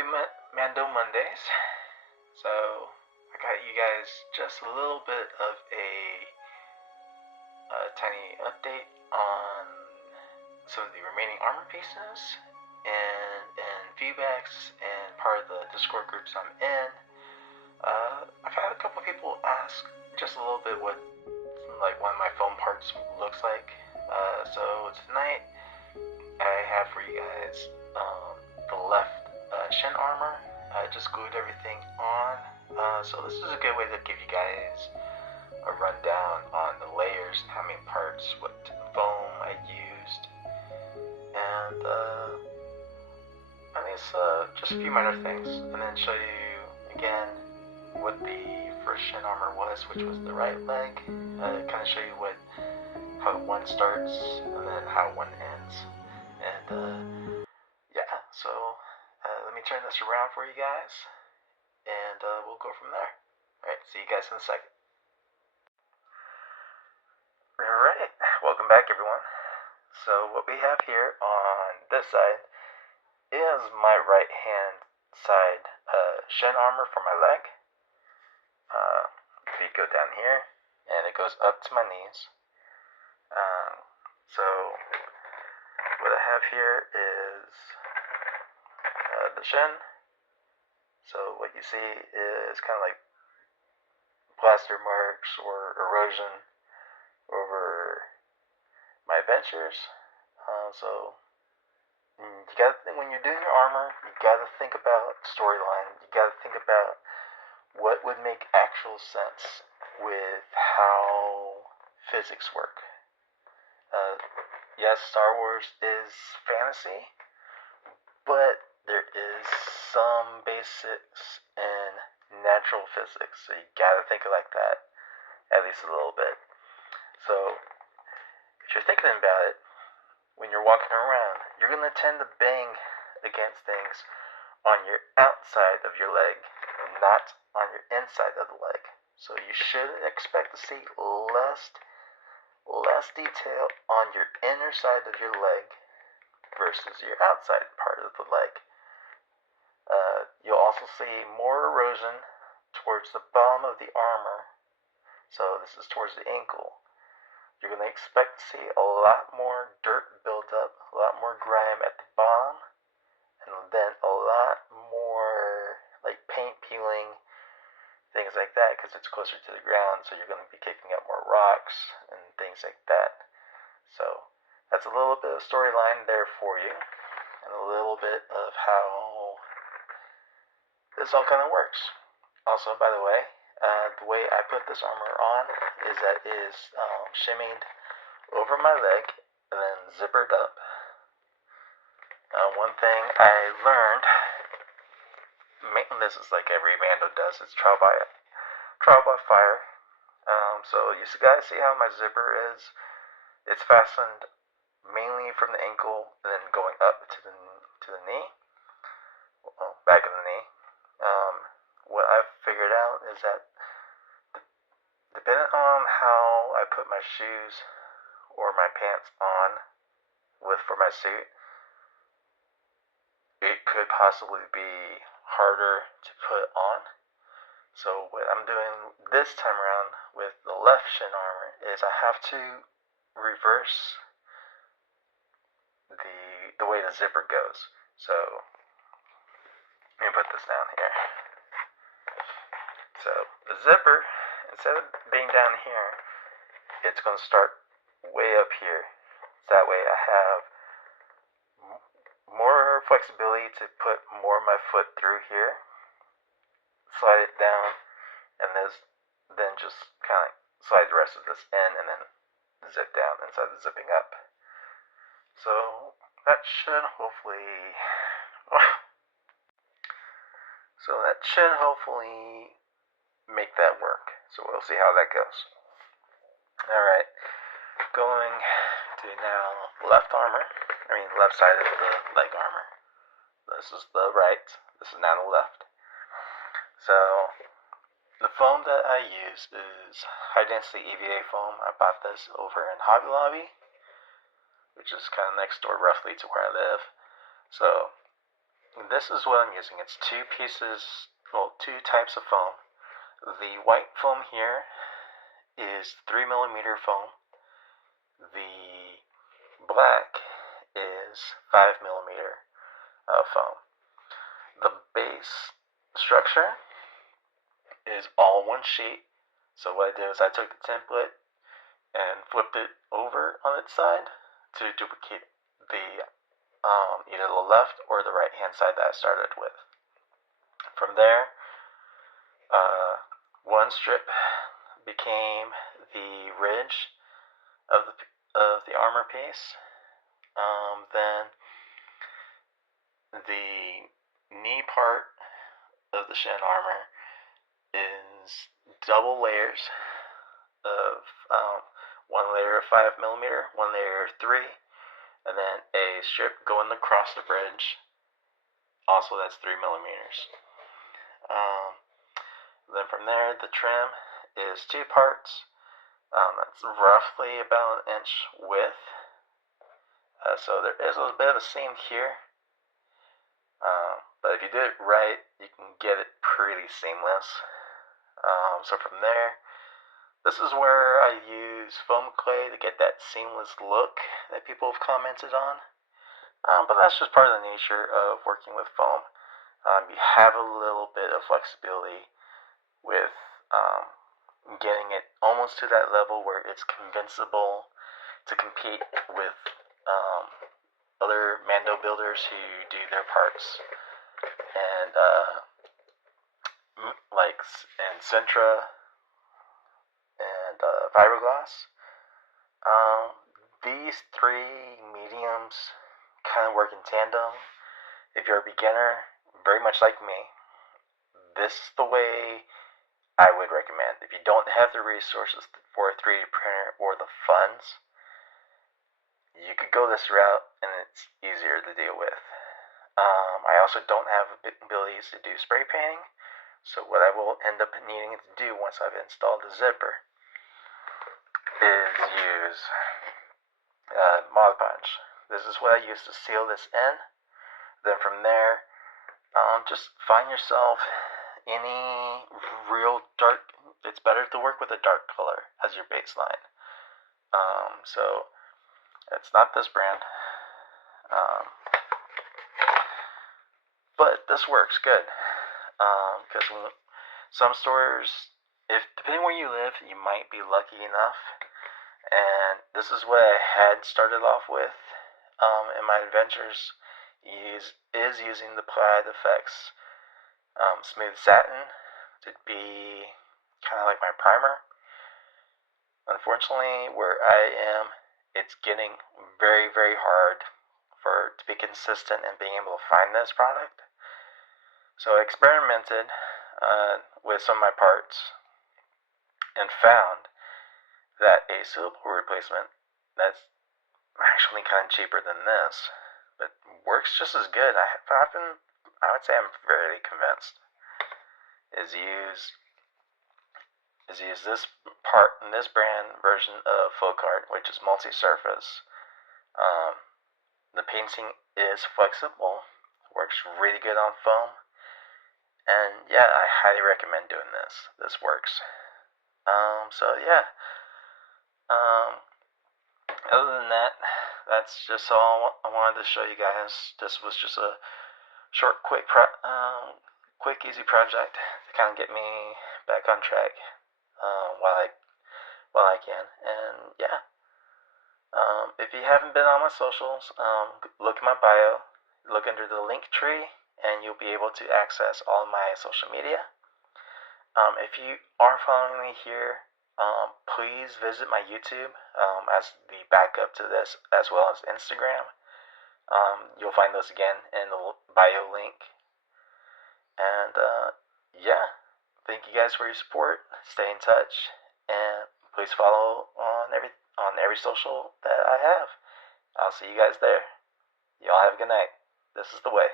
Happy Mando Mondays. So, I got you guys just a little bit of a tiny update on some of the remaining armor pieces and feedbacks and part of the Discord groups I'm in. I've had a couple people ask just a little bit what like one of my foam parts looks like. So tonight I have for you guys the left Shin armor. I just glued everything on. So this is a good way to give you guys a rundown on the layers, how many parts, what foam I used, and I guess just a few minor things, and then show you again what the first Shin armor was, which was the right leg. Kind of show you how one starts and then how one ends, and yeah. So let me turn this around for you guys, and we'll go from there. Alright, see you guys in a second. Alright, welcome back everyone. So what we have here on this side is my right hand side Shin armor for my leg. If you go down here, and it goes up to my knees. So what I have here is the Shin. So what you see is kind of like plaster marks or erosion over my adventures. So you gotta think, when you're doing your armor, you gotta think about storyline. You gotta think about what would make actual sense with how physics work. Yes, Star Wars is fantasy, but there is some basics in natural physics, so you gotta think of like that, at least a little bit. So, if you're thinking about it, when you're walking around, you're gonna tend to bang against things on your outside of your leg, not on your inside of the leg. So you should expect to see less detail on your inner side of your leg versus your outside part of the leg. You'll also see more erosion towards the bottom of the armor. So this is towards the ankle. You're going to expect to see a lot more dirt build up, a lot more grime at the bottom, and then a lot more like paint peeling, things like that, because it's closer to the ground, so you're going to be kicking up more rocks and things like that. So that's a little bit of storyline there for you, and a little bit of how this all kind of works. Also, by the way I put this armor on is that it is shimmied over my leg and then zippered up. One thing I learned, this is like every Mando does, it's trial by fire. So you guys see how my zipper is? It's fastened mainly from the ankle and then going up to the knee, well, back of the knee. What I've figured out is that depending on how I put my shoes or my pants on for my suit, it could possibly be harder to put on. So what I'm doing this time around with the left Shin armor is I have to reverse the way the zipper goes. So let me put this down here. So the zipper, instead of being down here, it's going to start way up here. That way I have more flexibility to put more of my foot through here, slide it down, and then just kind of slide the rest of this in, and then zip down instead of zipping up. So that should hopefully make that work. So we'll see how that goes. Alright, going to now left side of the leg armor. This is the right, this is now the left. So the foam that I use is high density EVA foam. I bought this over in Hobby Lobby, which is kind of next door roughly to where I live. So this is what I'm using. It's two types of foam. The white foam here is 3mm foam. The black is 5mm foam. The base structure is all one sheet. So what I did is I took the template and flipped it over on its side to duplicate the either the left or the right hand side that I started with. From there, one strip became the ridge of the armor piece. Then the knee part of the Shin armor is double layers of one layer of 5mm, one layer of 3, and then a strip going across the bridge. Also, that's 3mm. Then from there, the trim is 2 parts. That's roughly about an inch width. So there is a bit of a seam here. But if you do it right, you can get it pretty seamless. So from there, this is where I use foam clay to get that seamless look that people have commented on. But that's just part of the nature of working with foam. You have a little bit of flexibility with getting it almost to that level where it's convincible to compete with other Mando builders who do their parts. And like in Sintra and fiberglass. These 3 mediums kind of work in tandem. If you're a beginner, very much like me, this is the way I would recommend. If you don't have the resources for a 3D printer or the funds, you could go this route and it's easier to deal with. I also don't have abilities to do spray painting, so what I will end up needing to do once I've installed the zipper is use Mod Podge. This is what I use to seal this in. Then from there, just find yourself any real dark. It's better to work with a dark color as your baseline. So it's not this brand, but this works good. Because some stores, depending where you live, you might be lucky enough. And this is what I had started off with in my adventures, is using the Plaid Effects Smooth Satin to be kind of like my primer. Unfortunately, where I am, it's getting very, very hard to be consistent and being able to find this product. So I experimented with some of my parts and found that a suitable replacement that's actually kind of cheaper than this, but works just as good, I would say I'm fairly convinced, is use this part in this brand version of Flowcard, which is multi-surface. The painting is flexible, works really good on foam, and yeah, I highly recommend doing this. This works. So yeah. Other than that, that's just all I wanted to show you guys. This was just a short, quick, easy project to kind of get me back on track while I can. And yeah, if you haven't been on my socials, look at my bio, look under the link tree, and you'll be able to access all of my social media. If you are following me here, please visit my YouTube as the backup to this, as well as Instagram. You'll find those again in the bio link. And yeah, thank you guys for your support. Stay in touch, and please follow on every social that I have. I'll see you guys there. Y'all have a good night. This is the way.